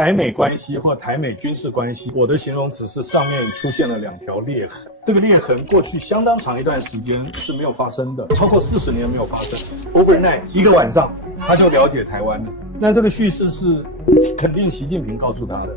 台美关系或台美军事关系，我的形容词是上面出现了2条裂痕。这个裂痕过去相当长一段时间是没有发生的，超过40年没有发生。Overnight 一个晚上他就了解台湾了。那这个叙事是肯定习近平告诉他的。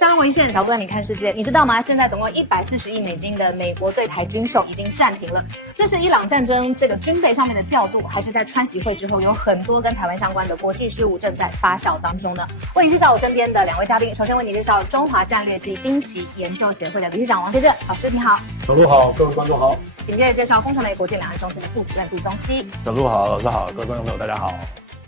相关文献，小哥带你看世界。你知道吗？现在总共140亿美金的美国对台军售已经暂停了。这是伊朗战争这个军备上面的调度，还是在川习会之后有很多跟台湾相关的国际事务正在发酵当中呢？为你介绍我身边的2位嘉宾，首先为你介绍中华战略暨兵棋研究协会的理事长王培正老师，你好。小鹿好，各位观众好。紧接着介绍风传媒国际两岸中心的副主任杜宗熙。小鹿好，老师好，各位观众朋友大家好。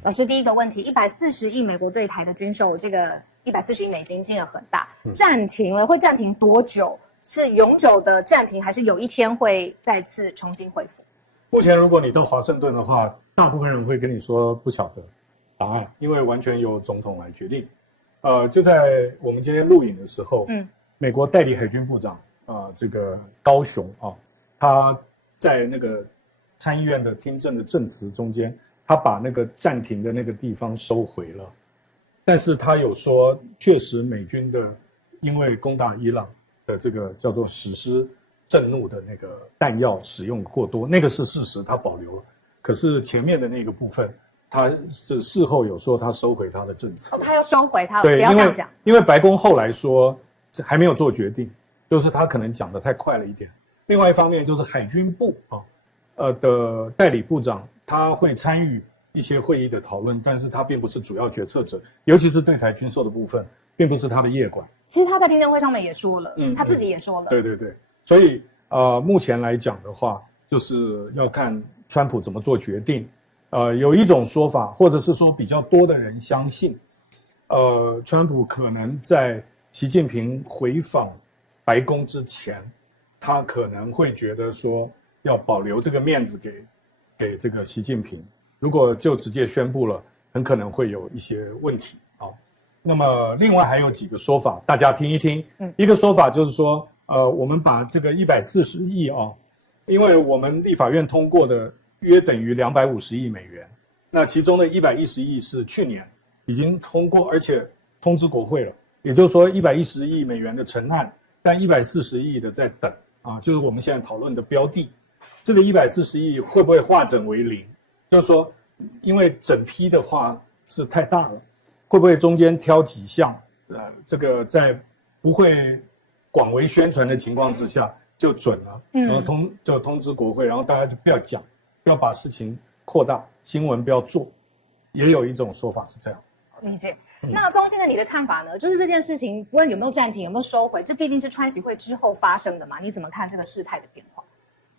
老师，第一个问题，140亿美国对台的军售，这个140亿美金金额很大，暂停了，会暂停多久？是永久的暂停，还是有一天会再次重新恢复？目前如果你到华盛顿的话，大部分人会跟你说不晓得答案，因为完全由总统来决定。就在我们今天录影的时候，美国代理海军部长这个高雄他在那个参议院的听证的证词中间，他把那个暂停的那个地方收回了，但是他有说，确实美军的因为攻打伊朗的这个叫做史诗震怒的那个弹药使用过多，那个是事实，他保留了。可是前面的那个部分，他是事后有说他收回他的证词。他要收回他，对，不要这样讲。因为白宫后来说还没有做决定，就是他可能讲得太快了一点。另外一方面就是海军部的代理部长，他会参与一些会议的讨论，但是他并不是主要决策者，尤其是对台军售的部分，并不是他的业管。其实他在听证会上面也说了，他自己也说了。对对对，所以目前来讲的话，就是要看川普怎么做决定。有一种说法，或者是说比较多的人相信，川普可能在习近平回访白宫之前，他可能会觉得说要保留这个面子给这个习近平。如果就直接宣布了，很可能会有一些问题。那么另外还有几个说法，大家听一听。一个说法就是说，我们把这个140亿因为我们立法院通过的约等于250亿美元，那其中的110亿是去年已经通过，而且通知国会了，也就是说110亿美元的成案，但140亿的在等就是我们现在讨论的标的，这个140亿会不会化整为零？就是说，因为整批的话是太大了，会不会中间挑几项？这个在不会广为宣传的情况之下就准了，然后通知国会，然后大家就不要讲，不要把事情扩大，新闻不要做。也有一种说法是这样。理解。那宗熙的你的看法呢？就是这件事情，无论有没有暂停，有没有收回，这毕竟是川习会之后发生的嘛？你怎么看这个事态的变化？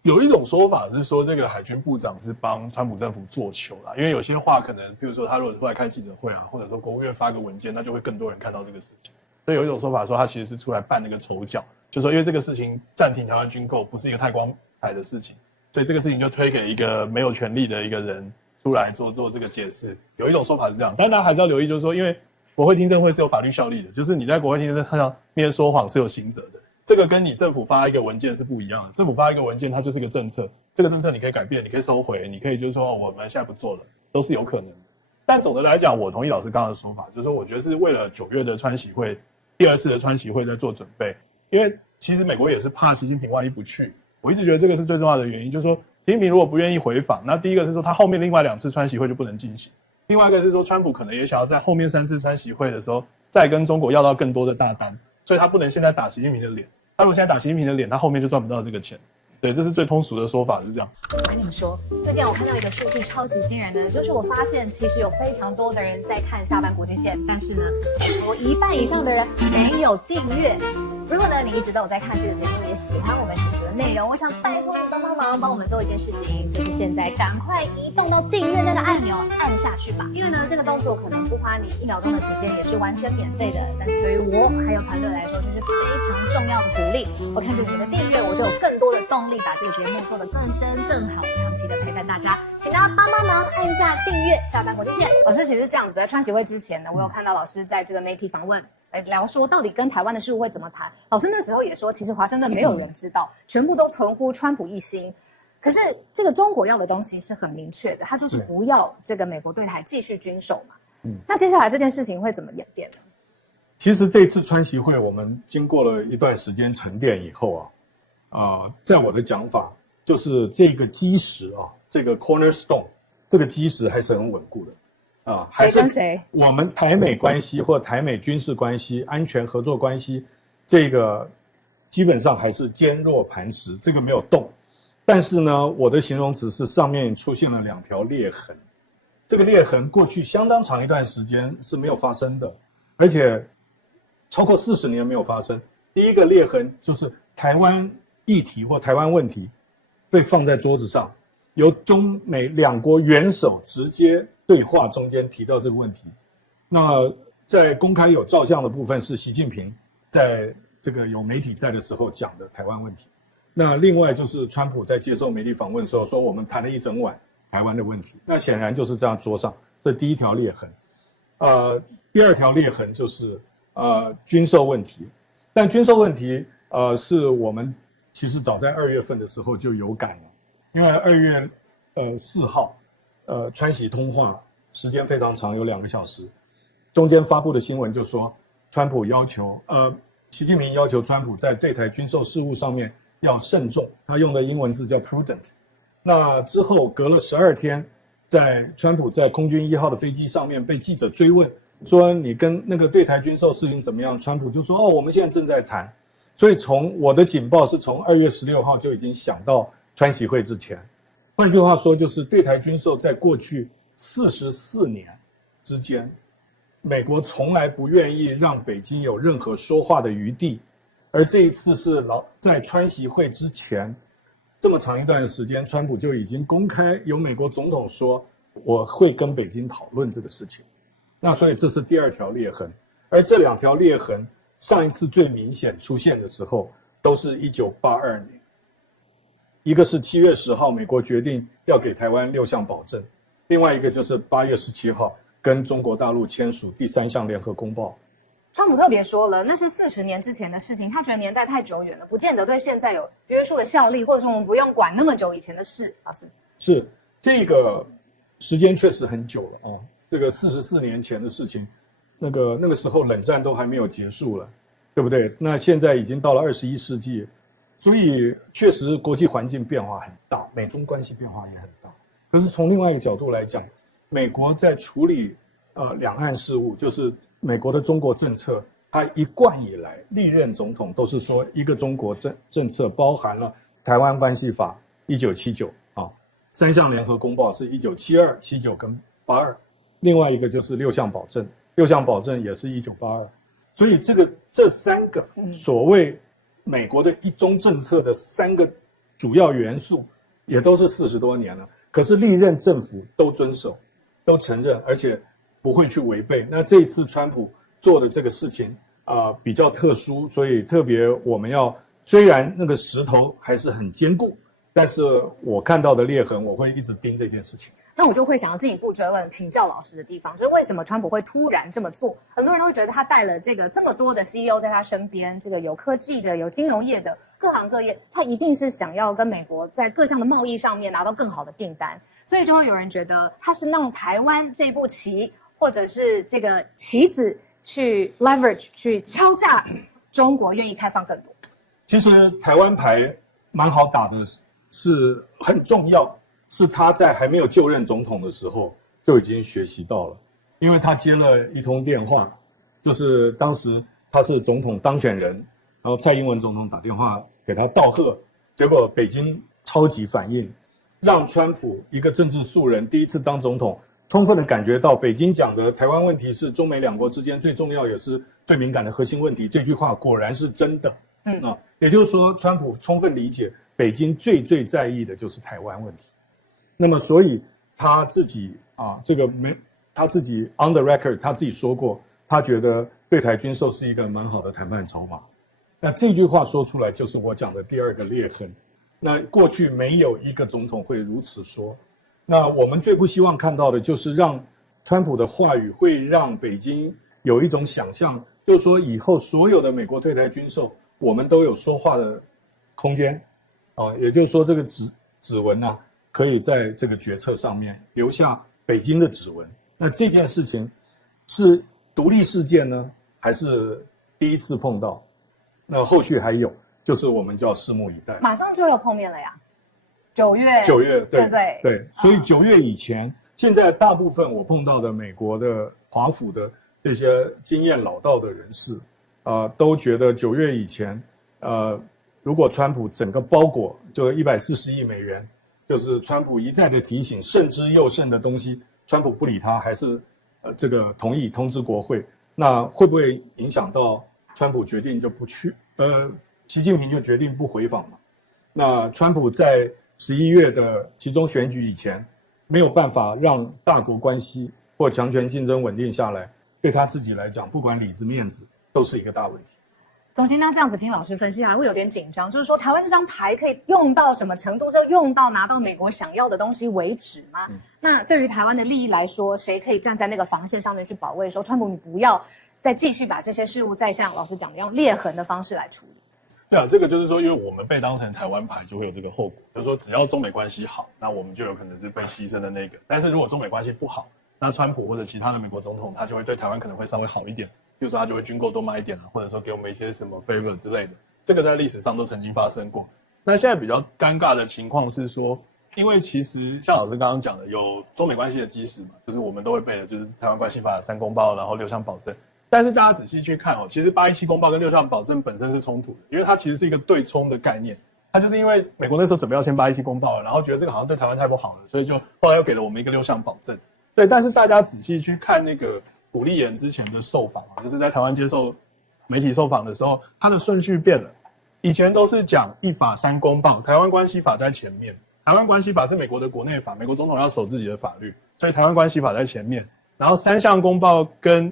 有一种说法是说，这个海军部长是帮川普政府做球啦，因为有些话可能，比如说他如果出来开记者会或者说国务院发个文件，那就会更多人看到这个事情。所以有一种说法说，他其实是出来办那个丑角，就说因为这个事情暂停台湾军购不是一个太光彩的事情，所以这个事情就推给一个没有权利的一个人出来做这个解释。有一种说法是这样，但大家还是要留意，就是说，因为国会听证会是有法律效力的，就是你在国会听证会上面说谎是有刑责的。这个跟你政府发一个文件是不一样的。政府发一个文件，它就是个政策，这个政策你可以改变，你可以收回，你可以就是说我们现在不做了，都是有可能的。但总的来讲，我同意老师刚刚的说法，就是说我觉得是为了9月的川习会，第2次的川习会在做准备。因为其实美国也是怕习近平万一不去，我一直觉得这个是最重要的原因，就是说习近平如果不愿意回访，那第一个是说他后面另外2次川习会就不能进行，另外一个是说川普可能也想要在后面3次川习会的时候再跟中国要到更多的大单，所以他不能现在打习近平的脸。他如果现在打习近平的脸，他后面就赚不到这个钱。对，这是最通俗的说法是这样。我跟你们说，最近我看到一个数据超级惊人的，就是我发现其实有非常多的人在看下班国际线，但是呢，有1半以上的人没有订阅。如果呢你一直都有在看这个节目，也喜欢我们主的内容，我想拜托你帮忙帮我们做一件事情，就是现在赶快移动到订阅那个按钮，按下去吧。因为呢这个动作可能不花你1秒钟的时间，也是完全免费的，但是对于我还有团队来说，这是非常重要的鼓励。我看着你们的订阅，我就有更多的动力把这个节目做得更深更好，长期的陪伴大家。请大家帮忙按一下订阅下班国际线。老师其实是这样子，在川习会之前呢，我有看到老师在这个媒体访问来聊说到底跟台湾的事务会怎么谈。老师那时候也说，其实华盛顿没有人知道，全部都存乎川普一心。可可是这个中国要的东西是很明确的，它就是不要这个美国对台继续军售嘛。那接下来这件事情会怎么演变呢？其实这次川习会，我们经过了一段时间沉淀以后在我的讲法，就是这个基石这个 cornerstone， 这个基石还是很稳固的。谁跟谁？我们台美关系或台美军事关系、安全合作关系，这个基本上还是坚若磐石，这个没有动。但是呢，我的形容词是上面出现了2条裂痕。这个裂痕过去相当长一段时间是没有发生的，而且超过40年没有发生。第一个裂痕就是台湾议题或台湾问题被放在桌子上，由中美2国元首直接对话中间提到这个问题。那在公开有照相的部分是习近平在这个有媒体在的时候讲的台湾问题。那另外就是川普在接受媒体访问的时候说，我们谈了一整晚台湾的问题。那显然就是这样桌上，这第一条裂痕。第二条裂痕就是军售问题。但军售问题是我们其实早在2月份的时候就有感了，因为2月4号川习通话时间非常长，有2个小时，中间发布的新闻就说川普要求习近平要求川普在对台军售事务上面要慎重，他用的英文字叫 prudent。那之后隔了12天，川普在空军1号的飞机上面被记者追问说你跟那个对台军售事情怎么样，川普就说我们现在正在谈。所以从我的警报是从2月16号就已经想到川习会之前。换句话说，就是对台军售在过去44年之间，美国从来不愿意让北京有任何说话的余地，而这一次是在川习会之前这么长一段时间，川普就已经公开由美国总统说我会跟北京讨论这个事情。那所以这是第2条裂痕。而这2条裂痕上一次最明显出现的时候都是1982年，一个是7月10号美国决定要给台湾6项保证，另外一个就是8月17号跟中国大陆签署第3项联合公报。川普特别说了，那是40年之前的事情，他觉得年代太久远了，不见得对现在有约束的效力，或者说我们不用管那么久以前的事。老师，是这个时间确实很久了这个44年前的事情，那个时候冷战都还没有结束了，对不对？那现在已经到了21世纪，所以确实国际环境变化很大，美中关系变化也很大。可是从另外一个角度来讲，美国在处理两岸事务，就是美国的中国政策，它一贯以来历任总统都是说一个中国政策包含了台湾关系法19793项联合公报是1972、79跟82，另外一个就是6项保证，6项保证也是1982。所以这3个所谓美国的一中政策的3个主要元素，也都是40多年了。可是历任政府都遵守，都承认，而且不会去违背。那这一次川普做的这个事情比较特殊，所以特别我们要，虽然那个石头还是很坚固，但是我看到的裂痕，我会一直盯这件事情。那我就会想要进一步追问，请教老师的地方，就是为什么川普会突然这么做？很多人都会觉得他带了这么多的 CEO 在他身边，这个有科技的，有金融业的，各行各业，他一定是想要跟美国在各项的贸易上面拿到更好的订单，所以就会有人觉得他是让台湾这步棋，或者是这个棋子去 leverage 去敲诈中国愿意开放更多。其实台湾牌蛮好打的，是很重要。是他在还没有就任总统的时候就已经学习到了，因为他接了一通电话，就是当时他是总统当选人，然后蔡英文总统打电话给他道贺，结果北京超级反应，让川普一个政治素人第一次当总统，充分的感觉到北京讲的台湾问题是中美2国之间最重要也是最敏感的核心问题，这句话果然是真的。也就是说川普充分理解北京最在意的就是台湾问题。那么，所以他自己他自己 on the record， 他自己说过，他觉得对台军售是一个蛮好的谈判筹码。那这句话说出来，就是我讲的第2个裂痕。那过去没有一个总统会如此说。那我们最不希望看到的就是让川普的话语会让北京有一种想象，就是说以后所有的美国对台军售，我们都有说话的空间。也就是说指纹呢，可以在这个决策上面留下北京的指纹。那这件事情是独立事件呢，还是第一次碰到？那后续还有，就是我们就要拭目以待。马上就要碰面了呀，9月，对不对？对，所以9月以前，现在大部分我碰到的美国的华府的这些经验老道的人士，都觉得9月以前，如果川普整个包裹就140亿美元，就是川普一再的提醒，慎之又慎的东西，川普不理他，还是这个同意通知国会，那会不会影响到川普决定就不去？习近平就决定不回访嘛？那川普在11月的期中选举以前，没有办法让大国关系或强权竞争稳定下来，对他自己来讲，不管里子面子，都是一个大问题。总经，那这样子听老师分析下来，会有点紧张，就是说台湾这张牌可以用到什么程度？是用到拿到美国想要的东西为止吗？那对于台湾的利益来说，谁可以站在那个防线上面去保卫？说川普，你不要再继续把这些事物再像老师讲的用裂痕的方式来处理。对啊，这个就是说，因为我们被当成台湾牌，就会有这个后果。就是说，只要中美关系好，那我们就有可能是被牺牲的那个。但是如果中美关系不好，那川普或者其他的美国总统，他就会对台湾可能会稍微好一点。比如说，他就会军购多买一点啊，或者说给我们一些什么 favor 之类的。这个在历史上都曾经发生过。那现在比较尴尬的情况是说，因为其实像老师刚刚讲的，有中美关系的基石嘛，就是我们都会背的，就是台湾关系法、3公报，然后6项保证。但是大家仔细去看其实817公报跟6项保证本身是冲突的，因为它其实是一个对冲的概念。它就是因为美国那时候准备要签817公报了，然后觉得这个好像对台湾太不好了，所以就后来又给了我们一个6项保证。对，但是大家仔细去看那个古立言之前的受访就是在台湾接受媒体受访的时候，他的顺序变了。以前都是讲1法3公报，台湾关系法在前面。台湾关系法是美国的国内法，美国总统要守自己的法律，所以台湾关系法在前面。然后3项公报跟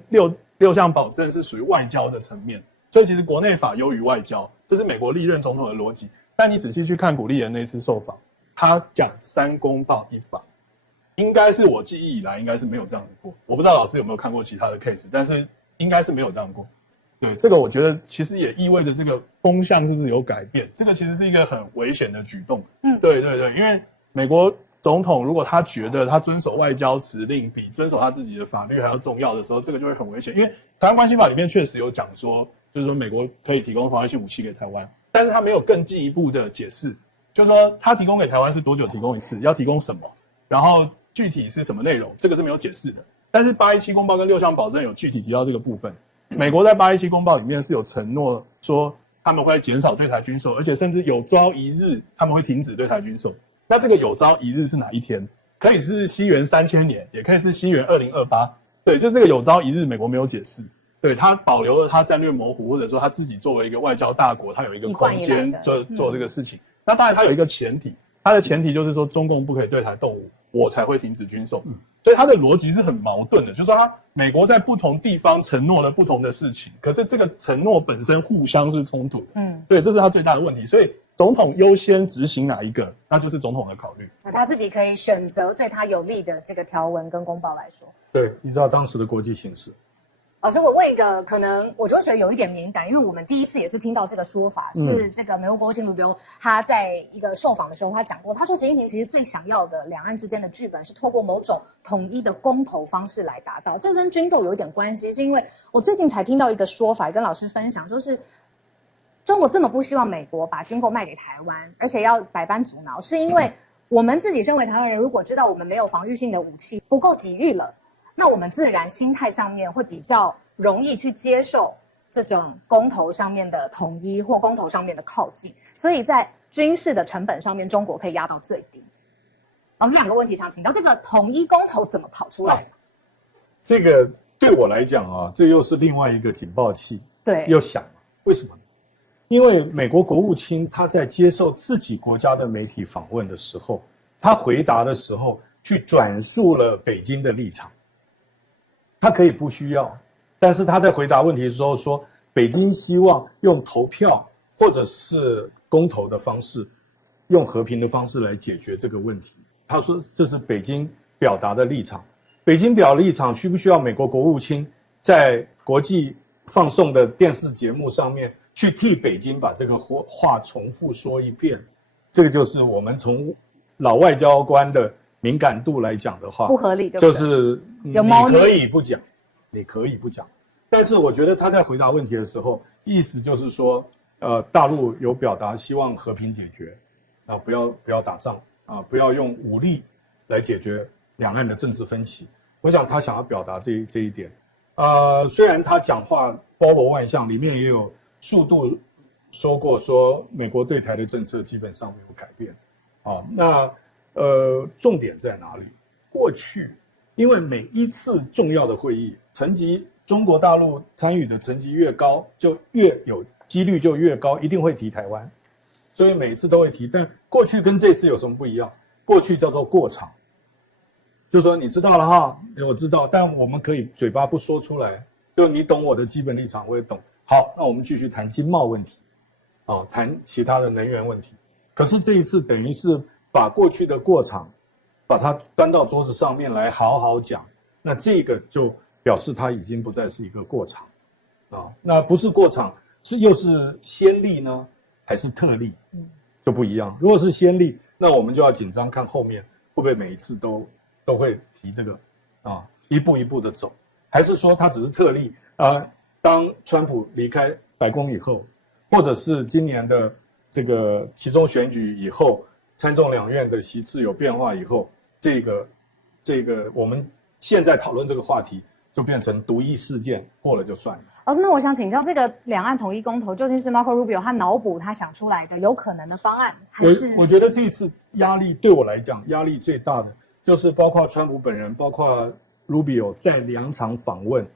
六项保证是属于外交的层面，所以其实国内法优于外交，这是美国历任总统的逻辑。但你仔细去看古立言那次受访，他讲3公报1法，应该是我记忆以来应该是没有这样子过。我不知道老师有没有看过其他的 case， 但是应该是没有这样过。对，这个我觉得其实也意味着这个风向是不是有改变？这个其实是一个很危险的举动。对，因为美国总统如果他觉得他遵守外交指令比遵守他自己的法律还要重要的时候，这个就会很危险。因为台湾关系法里面确实有讲说，就是说美国可以提供防卫性武器给台湾，但是他没有更进一步的解释，就是说他提供给台湾是多久提供一次，要提供什么，然后具体是什么内容，这个是没有解释的。但是817公报跟6项保证有具体提到这个部分。美国在817公报里面是有承诺说他们会减少对台军售，而且甚至有朝一日他们会停止对台军售。那这个有朝一日是哪一天？可以是西元3000年，也可以是西元2028。对，就这个有朝一日，美国没有解释。对，他保留了他战略模糊，或者说他自己作为一个外交大国，他有一个空间做这个事情。那当然，他有一个前提，他的前提就是说中共不可以对台动武，我才会停止军售。所以他的逻辑是很矛盾的，就是说他美国在不同地方承诺了不同的事情，可是这个承诺本身互相是冲突的。对，这是他最大的问题。所以总统优先执行哪一个，那就是总统的考虑。那他自己可以选择对他有利的这个条文跟公报来说。对，依照当时的国际形势。老师，我问一个可能我就觉得有一点敏感，因为我们第一次也是听到这个说法，是这个美国国务卿卢比欧他在一个受访的时候他讲过，他说习近平其实最想要的两岸之间的剧本是透过某种统一的公投方式来达到。这跟军购有一点关系，是因为我最近才听到一个说法，跟老师分享，就是中国这么不希望美国把军购卖给台湾，而且要百般阻挠，是因为我们自己身为台湾人，如果知道我们没有防御性的武器，不够抵御了，那我们自然心态上面会比较容易去接受这种公投上面的统一或公投上面的靠近，所以在军事的成本上面，中国可以压到最低。老师，两个问题想请教，这个统一公投怎么跑出来的？这个对我来讲啊，这又是另外一个警报器。对，又响了。为什么呢？因为美国国务卿他在接受自己国家的媒体访问的时候，他回答的时候去转述了北京的立场。他可以不需要，但是他在回答问题的时候说，北京希望用投票或者是公投的方式，用和平的方式来解决这个问题。他说这是北京表达的立场。北京表立场需不需要美国国务卿在国际放送的电视节目上面去替北京把这个话重复说一遍？这个就是我们从老外交官的敏感度来讲的话，不合理，对不对？就是有猫腻，你可以不讲，你可以不讲，但是我觉得他在回答问题的时候，意思就是说，大陆有表达希望和平解决，啊，不要打仗啊，不要用武力来解决两岸的政治分歧。我想他想要表达这一点。虽然他讲话包罗万象，里面也有数度说过说美国对台的政策基本上没有改变，啊，那重点在哪里？过去因为每一次重要的会议，中国大陆参与的层级越高，就越有几率就越高，一定会提台湾，所以每次都会提。但过去跟这次有什么不一样？过去叫做过场。就说你知道了哈，我知道，但我们可以嘴巴不说出来，就你懂我的基本立场，我也懂。好，那我们继续谈经贸问题，谈其他的能源问题。可是这一次等于是把过去的过场，把它端到桌子上面来好好讲，那这个就表示它已经不再是一个过场，那不是过场，又是先例呢，还是特例，就不一样。如果是先例，那我们就要紧张看后面会不会每一次都会提这个一步一步的走，还是说它只是特例当川普离开白宫以后，或者是今年的这个期中选举以后，参众两院的席次有变化以后，这个我们现在讨论这个话题就变成独一事件，过了就算了。老师，那我想请教，这个两岸统一公投究竟是 Marco Rubio 他脑补他想出来的有可能的方案，还是？我觉得这一次压力对我来讲，压力最大的就是包括川普本人，包括 Rubio 在2场访问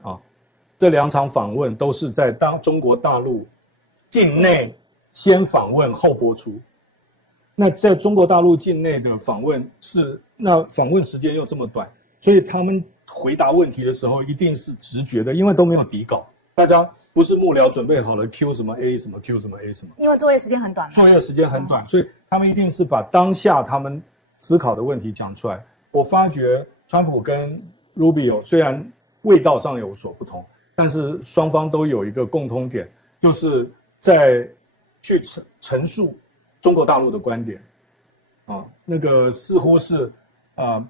这2场访问都是在中国大陆境内先访问后播出。那在中国大陆境内的访问那访问时间又这么短，所以他们回答问题的时候一定是直觉的，因为都没有底稿，大家不是幕僚准备好了 Q 什么 A 什么 Q 什么 A 什么，因为作业时间很短嘛。作业时间很短，所以他们一定是把当下他们思考的问题讲出来。我发觉川普跟 Rubio 虽然味道上有所不同，但是双方都有一个共通点，就是在去陈述中国大陆的观点那个似乎是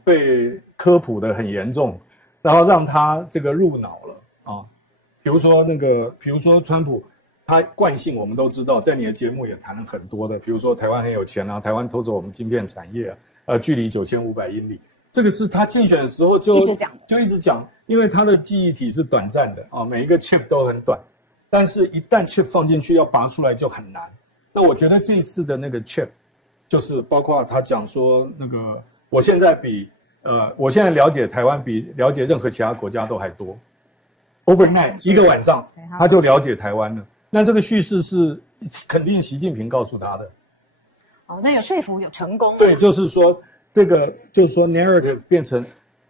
被科普的很严重，然后让他这个入脑了比如说川普，他惯性我们都知道，在你的节目也谈了很多的，比如说台湾很有钱台湾偷走我们晶片产业距离9500英里，这个是他竞选的时候就一直讲，因为他的记忆体是短暂的每一个 chip 都很短，但是一旦 chip 放进去要拔出来就很难。那我觉得这一次的那个 chip， 就是包括他讲说那个我现在了解台湾比了解任何其他国家都还多 ，overnight 一个晚上他就了解台湾了。那这个叙事是肯定习近平告诉他的。这有说服，有成功。对，就是说narrative 变成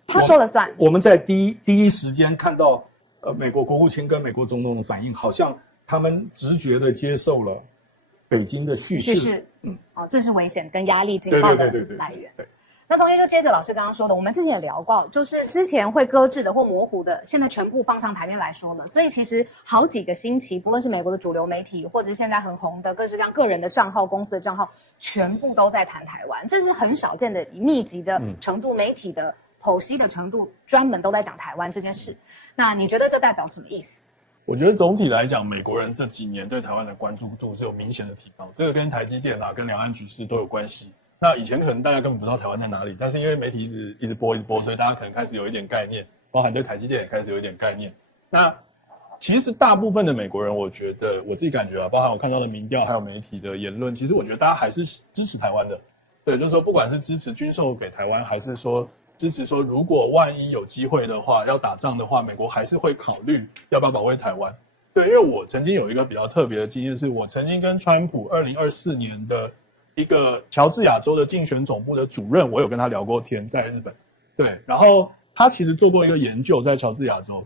他说了算。我们在第一时间看到美国国务卿跟美国总统的反应，好像他们直觉的接受了北京的叙事。这是危险跟压力警报的来源。对。那中间就接着老师刚刚说的，我们之前也聊过，就是之前会搁置的或模糊的，现在全部放上台面来说了。所以其实好几个星期，不论是美国的主流媒体，或者是现在很红的各式各样个人的账号、公司的账号，全部都在谈台湾，这是很少见的，以密集的程度、媒体的剖析的程度，专门都在讲台湾这件事。那你觉得这代表什么意思？我觉得总体来讲，美国人这几年对台湾的关注度是有明显的提高，这个跟台积电跟两岸局势都有关系。那以前可能大家根本不知道台湾在哪里，但是因为媒体一直播，所以大家可能开始有一点概念，包含对台积电也开始有一点概念。那其实大部分的美国人，我觉得我自己感觉包含我看到的民调还有媒体的言论，其实我觉得大家还是支持台湾的。对，就是说不管是支持军售给台湾，还是说支持说如果万一有机会的话要打仗的话，美国还是会考虑要不要保卫台湾。对，因为我曾经有一个比较特别的经验，是我曾经跟川普2024年的一个乔治亚州的竞选总部的主任，我有跟他聊过天，在日本。对，然后他其实做过一个研究，在乔治亚州，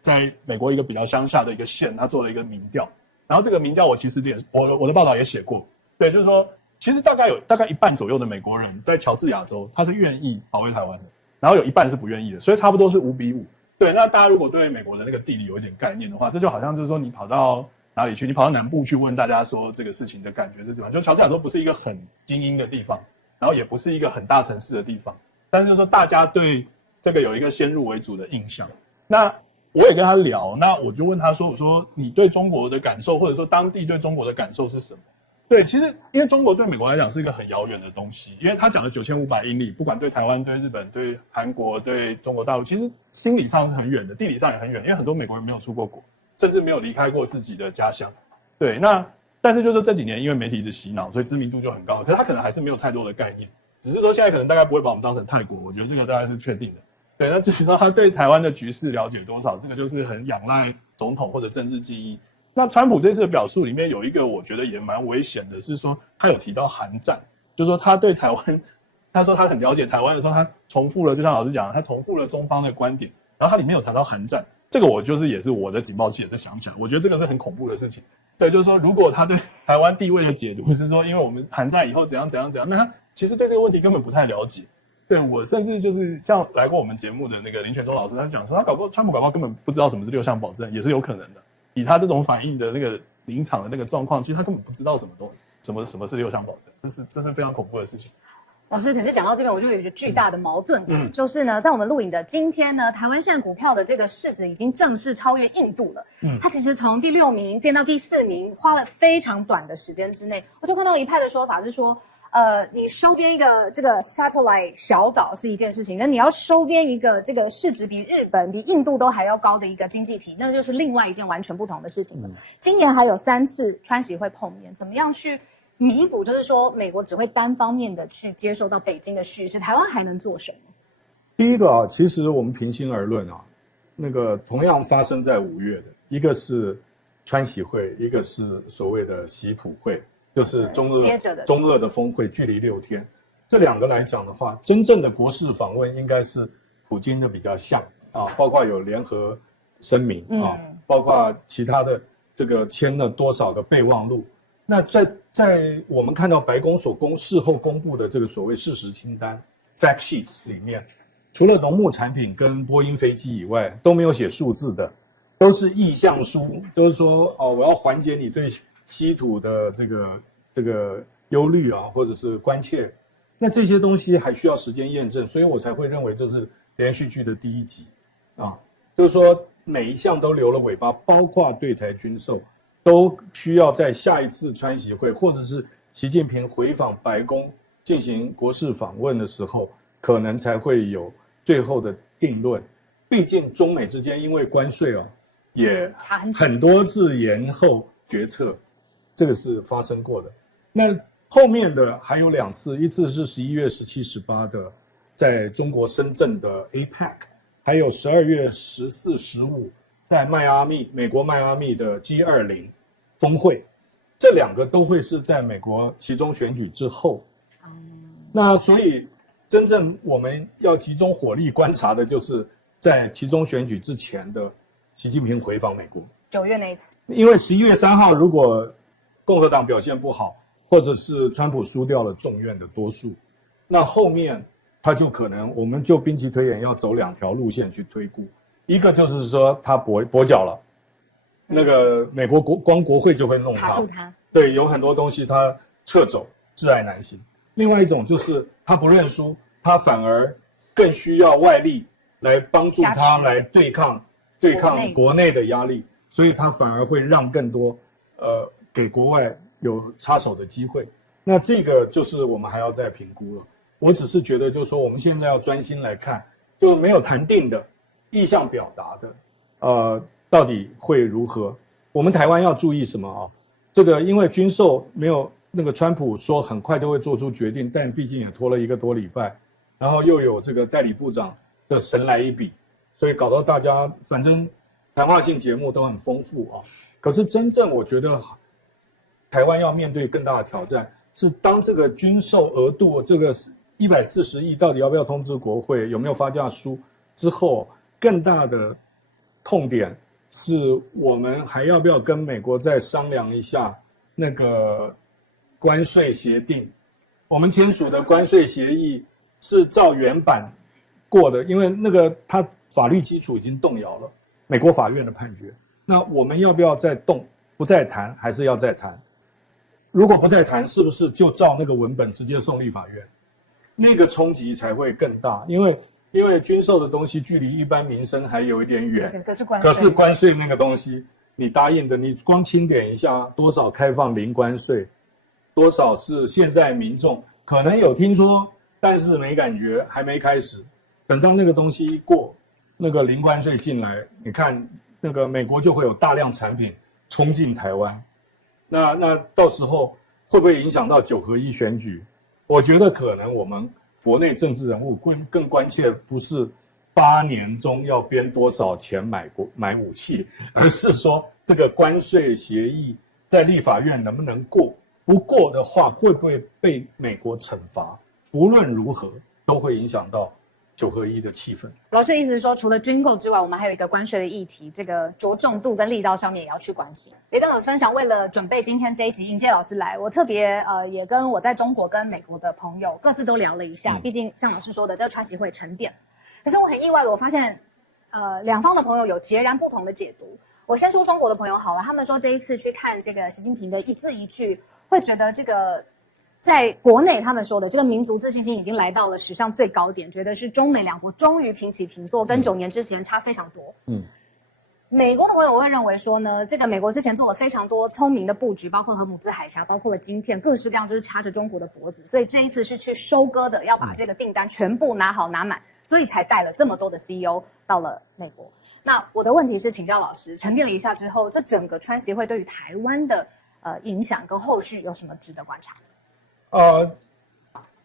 在美国一个比较乡下的一个县，他做了一个民调。然后这个民调我其实我的报道也写过。对，就是说其实大概一半左右的美国人在乔治亚州他是愿意保卫台湾的，然后有一半是不愿意的，所以差不多是5比5。对，那大家如果对美国的那个地理有一点概念的话，这就好像就是说你跑到哪里去？你跑到南部去问大家说这个事情的感觉是怎么样？就乔治亚州不是一个很精英的地方，然后也不是一个很大城市的地方，但是就是说大家对这个有一个先入为主的印象。那我也跟他聊，那我就问他说，我说你对中国的感受，或者说当地对中国的感受是什么？对，其实因为中国对美国来讲是一个很遥远的东西，因为他讲了9500英里，不管对台湾、对日本、对韩国、对中国大陆，其实心理上是很远的，地理上也很远，因为很多美国人没有出过国，甚至没有离开过自己的家乡。对，那但是就是说这几年因为媒体一直洗脑，所以知名度就很高，可是他可能还是没有太多的概念，只是说现在可能大概不会把我们当成泰国，我觉得这个大概是确定的。对，那至于说他对台湾的局势了解多少，这个就是很仰赖总统或者政治记忆。那川普这次的表述里面有一个我觉得也蛮危险的，是说他有提到韩战，就是说他对台湾，他说他很了解台湾的时候，他重复了，就像老师讲的，他重复了中方的观点，然后他里面有谈到韩战，这个我就是也是我的警报器也是响起来，我觉得这个是很恐怖的事情。对，就是说如果他对台湾地位的解读是说，因为我们韩战以后怎样怎样怎样，那他其实对这个问题根本不太了解。对，我甚至就是像来过我们节目的那个林权忠老师，他讲说他川普搞不好根本不知道什么是6项保证，也是有可能的。以他这种反应的那个临场的那个状况，其实他根本不知道什么是6项保证，这是非常恐怖的事情。老师，可是讲到这边，我就有一个巨大的矛盾感，就是呢，在我们录影的今天呢，台湾现在股票的这个市值已经正式超越印度了。它其实从第6名变到第4名，花了非常短的时间之内。我就看到一派的说法是说，你收编一个这个 satellite 小岛是一件事情，那你要收编一个这个市值比日本、比印度都还要高的一个经济体，那就是另外一件完全不同的事情了。今年还有3次川习会碰面，怎么样去弥补？就是说，美国只会单方面的去接受到北京的叙事，台湾还能做什么？第一个啊，其实我们平心而论啊，那个同样发生在5月的，一个是川习会，一个是所谓的习普会。就是中俄的峰会，距离6天，这2个来讲的话，真正的国事访问应该是普京的比较像啊，包括有联合声明啊，包括其他的这个签了多少个备忘录。那在我们看到白宫事后公布的这个所谓事实清单 （fact sheets） 里面，除了农牧产品跟波音飞机以外，都没有写数字的，都是意向书，都是说哦，我要缓解你对稀土的这个忧虑啊，或者是关切，那这些东西还需要时间验证，所以我才会认为这是连续剧的第1集啊，就是说每一项都留了尾巴，包括对台军售，都需要在下一次川习会或者是习近平回访白宫进行国事访问的时候，可能才会有最后的定论。毕竟中美之间因为关税啊，也很多次延后决策。这个是发生过的。那后面的还有2次，一次是11月17、18的，在中国深圳的 APEC， 还有12月14、15在美国迈阿密的 G20 峰会，这2个都会是在美国期中选举之后。那所以真正我们要集中火力观察的就是在期中选举之前的习近平回访美国，9月那一次。因为11月3号如果共和党表现不好，或者是川普输掉了众院的多数，那后面他就可能，我们就兵棋推演要走2条路线去推估，一个就是说他跛脚了，那个美国光国会就会弄他，卡住他，对，有很多东西他撤走，挚爱难行。另外一种就是他不认输，他反而更需要外力来帮助他来对抗国内的压力，所以他反而会让更多给国外有插手的机会。那这个就是我们还要再评估了。我只是觉得就是说我们现在要专心来看，就没有谈定的意向表达的到底会如何。我们台湾要注意什么啊？这个因为军售没有那个川普说很快就会做出决定，但毕竟也拖了1个多礼拜，然后又有这个代理部长的神来一笔，所以搞到大家反正谈话性节目都很丰富啊。可是真正我觉得台湾要面对更大的挑战是，当这个军售额度这个140亿到底要不要通知国会，有没有发价书之后，更大的痛点是我们还要不要跟美国再商量一下那个关税协定。我们签署的关税协议是照原版过的，因为那个它法律基础已经动摇了，美国法院的判决。那我们要不要再动？不再谈还是要再谈？如果不再谈，是不是就照那个文本直接送立法院？那个冲击才会更大，因为军售的东西距离一般民生还有一点远，可是关税那个东西你答应的，你光清点一下多少开放零关税，多少是现在民众可能有听说，但是没感觉，还没开始。等到那个东西一过，那个零关税进来，你看那个美国就会有大量产品冲进台湾，那到时候会不会影响到9合1选举？我觉得可能我们国内政治人物更关切不是8年中要编多少钱买武器，而是说这个关税协议在立法院能不能过，不过的话会不会被美国惩罚？无论如何都会影响到9合1的气氛。老师的意思是说，除了军购之外，我们还有一个关税的议题，这个着重度跟力道上面也要去关心。也跟老师分享，为了准备今天这一集迎接老师来，我特别也跟我在中国跟美国的朋友各自都聊了一下。毕竟像老师说的，这个川习会沉淀。可是我很意外的，我发现两方的朋友有截然不同的解读。我先说中国的朋友好了，他们说这一次去看这个习近平的一字一句，会觉得这个在国内他们说的这个民族自信心已经来到了史上最高点，觉得是中美两国终于平起平坐，跟9年之前差非常多。美国的朋友会认为说呢，这个美国之前做了非常多聪明的布局，包括荷姆兹海峡，包括了晶片，各式各样就是掐着中国的脖子，所以这一次是去收割的，要把这个订单全部拿好拿满，所以才带了这么多的 CEO 到了美国。那我的问题是请教老师，沉淀了一下之后，这整个川协会对于台湾的影响跟后续有什么值得观察？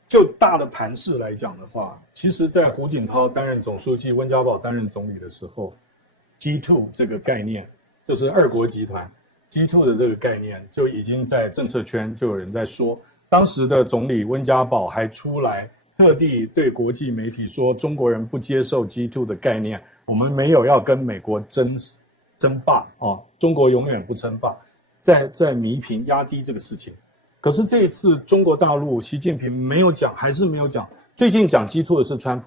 就大的盘势来讲的话，其实在胡锦涛担任总书记，温家宝担任总理的时候 ，G2 这个概念就是2国集团 G2 的这个概念就已经在政策圈就有人在说。当时的总理温家宝还出来特地对国际媒体说，中国人不接受 G2 的概念，我们没有要跟美国争霸哦，中国永远不称霸，在弭平压低这个事情。可是这一次中国大陆习近平没有讲，还是没有讲。最近讲 G2 的是川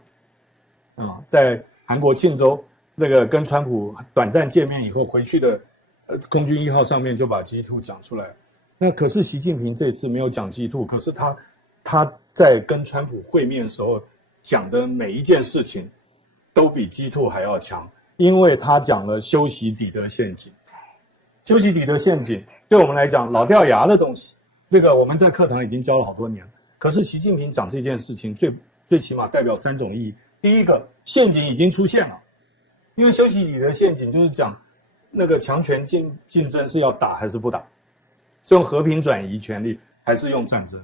普，在韩国庆州那个跟川普短暂见面以后回去的空军1号上面就把 G2 讲出来。那可是习近平这次没有讲 G2， 可是他在跟川普会面的时候讲的每一件事情都比 G2 还要强，因为他讲了修习底德陷阱。修习底德陷阱对我们来讲老掉牙的东西。这个我们在课堂已经教了好多年，可是习近平讲这件事情最起码代表3种意义。第一个，陷阱已经出现了，因为修习底德陷阱就是讲那个强权竞争是要打还是不打，是用和平转移权力还是用战争。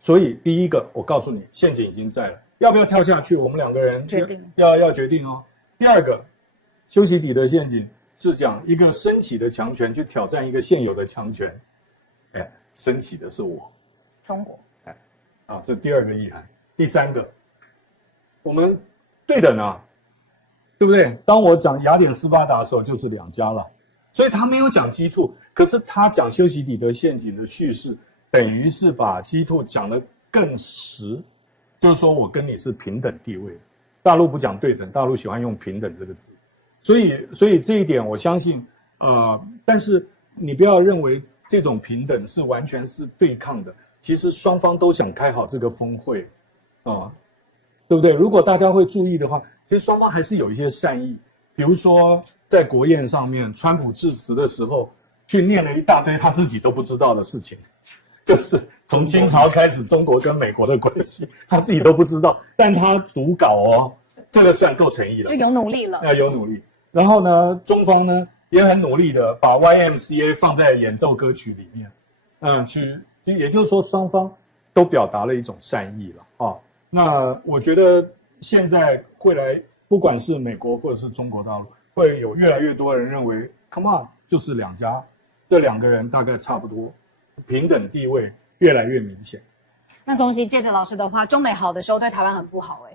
所以第一个，我告诉你，陷阱已经在了，要不要跳下去，我们2个人决定要决定哦。第二个，修习底德陷阱是讲一个升起的强权去挑战一个现有的强权，升起的是我，中国，这第2个意涵。第3个，我们对等啊，对不对？当我讲雅典斯巴达的时候，就是2家了，所以他没有讲 G2， 可是他讲修习底德陷阱的叙事，等于是把 G2 讲得更实，就是说我跟你是平等地位的。大陆不讲对等，大陆喜欢用平等这个字，所以这一点我相信，但是你不要认为这种平等是完全是对抗的，其实双方都想开好这个峰会，对不对？如果大家会注意的话，其实双方还是有一些善意。比如说在国宴上面，川普致辞的时候，去念了一大堆他自己都不知道的事情，就是从清朝开始中国跟美国的关系，他自己都不知道，但他读稿哦，这个算够诚意了，就有努力了，有努力。然后呢，中方呢也很努力的把 YMCA 放在演奏歌曲里面，也就是说双方都表达了一种善意了啊。那我觉得现在会来，不管是美国或者是中国大陆，会有越来越多人认为 ，come on， 就是2家，这2个人大概差不多，平等地位越来越明显。那中西借着老师的话，中美好的时候对台湾很不好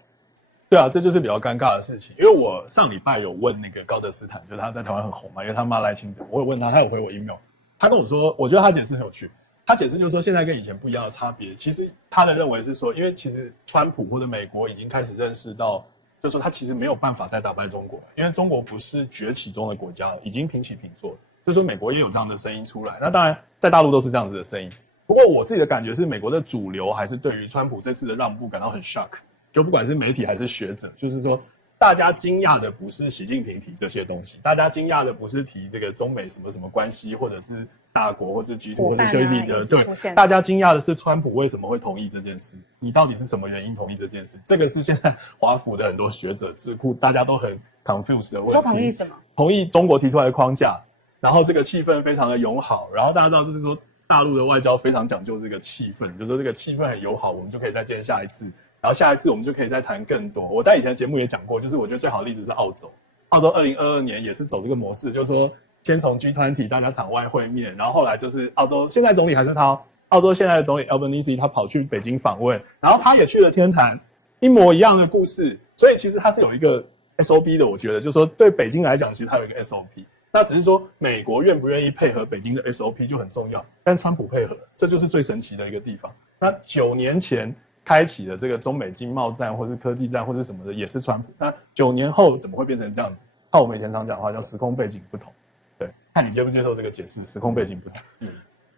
对啊，这就是比较尴尬的事情。因为我上礼拜有问那个高德斯坦，就是他在台湾很红嘛，因为他骂赖清德，我有问他，他有回我 email， 他跟我说，我觉得他解释很有趣。他解释就是说，现在跟以前不一样的差别，其实他的认为是说，因为其实川普或者美国已经开始认识到，就是说他其实没有办法再打败中国了，因为中国不是崛起中的国家了，已经平起平坐了。就是说美国也有这样的声音出来，那当然在大陆都是这样子的声音。不过我自己的感觉是，美国的主流还是对于川普这次的让步感到很 shock， 就不管是媒体还是学者，就是说大家惊讶的不是习近平提这些东西，大家惊讶的不是提这个中美什么什么关系，或者是大国，或是 G2 或者休息的，对，大家惊讶的是川普为什么会同意这件事，你到底是什么原因同意这件事？这个是现在华府的很多学者智库大家都很 confused 的问题。说同意什么？同意中国提出来的框架，然后这个气氛非常的友好，然后大家知道就是说大陆的外交非常讲究这个气氛，就是说这个气氛很友好，我们就可以再见下一次。然后下一次我们就可以再谈更多。我在以前的节目也讲过，就是我觉得最好的例子是澳洲。澳洲2022年也是走这个模式，就是说先从 G20 大家场外会面，然后后来就是澳洲现在总理还是他，澳洲现在的总理 Albanese 他跑去北京访问，然后他也去了天坛，一模一样的故事。所以其实他是有一个 SOP 的，我觉得就是说对北京来讲，其实他有一个 SOP。那只是说美国愿不愿意配合北京的 SOP 就很重要，但川普配合，这就是最神奇的一个地方。那9年前开启的这个中美经贸战或是科技战或是什么的也是川普，那9年后怎么会变成这样子？那我们以前常讲的话叫时空背景不同，对，看你接不接受这个解释，时空背景不同。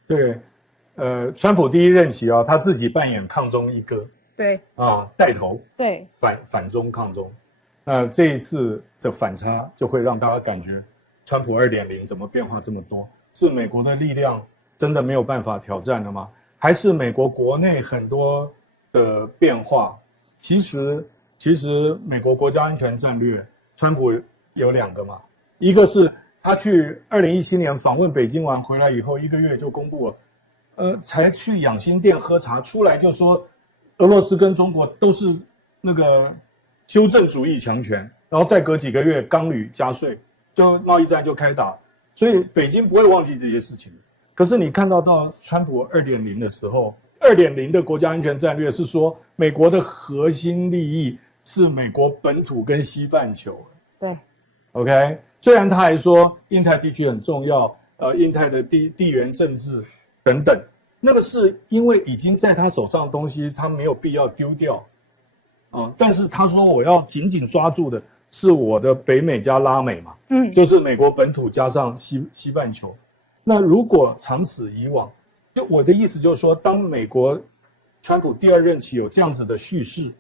对，川普第一任期他自己扮演抗中一哥，对带头，对，反中抗中，那这一次的反差就会让大家感觉川普2.0怎么变化这么多？是美国的力量真的没有办法挑战了吗？还是美国国内很多的变化？其实美国国家安全战略，川普有2个嘛，一个是他去2017年访问北京完回来以后1个月就公布了，才去养心殿喝茶，出来就说俄罗斯跟中国都是那个修正主义强权，然后再隔几个月钢铝加税，就贸易战就开打，所以北京不会忘记这些事情。可是你看到川普2.0的时候，2.0的国家安全战略是说美国的核心利益是美国本土跟西半球。对 ，OK， 虽然他还说印太地区很重要，印太的地缘政治等等，那个是因为已经在他手上的东西，他没有必要丢掉。但是他说我要紧紧抓住的是我的北美加拉美嘛，就是美国本土加上西半球。那如果长此以往，就我的意思就是说，当美国川普第2任期有这样子的叙事，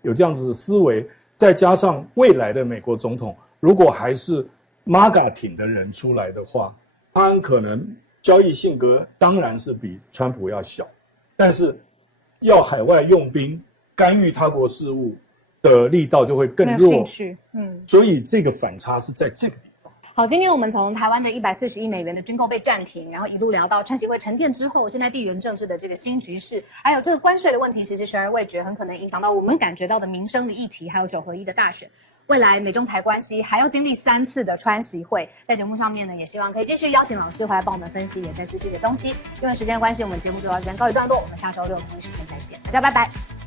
有这样子的思维，再加上未来的美国总统如果还是 MAGA 挺的人出来的话，他很可能交易性格当然是比川普要小，但是要海外用兵干预他国事务的力道就会更弱。没有兴趣，所以这个反差是在这个地方。好，今天我们从台湾的140亿美元的军购被暂停，然后一路聊到川习会沉淀之后，现在地缘政治的这个新局势，还有这个关税的问题，其实悬而未决，很可能影响到我们感觉到的民生的议题，还有9合1的大选。未来美中台关系还要经历3次的川习会，在节目上面呢，也希望可以继续邀请老师回来帮我们分析，也再次谢谢宗熙。因为时间的关系，我们节目就到这边告一段落，我们下周6同一时间再见，大家拜拜。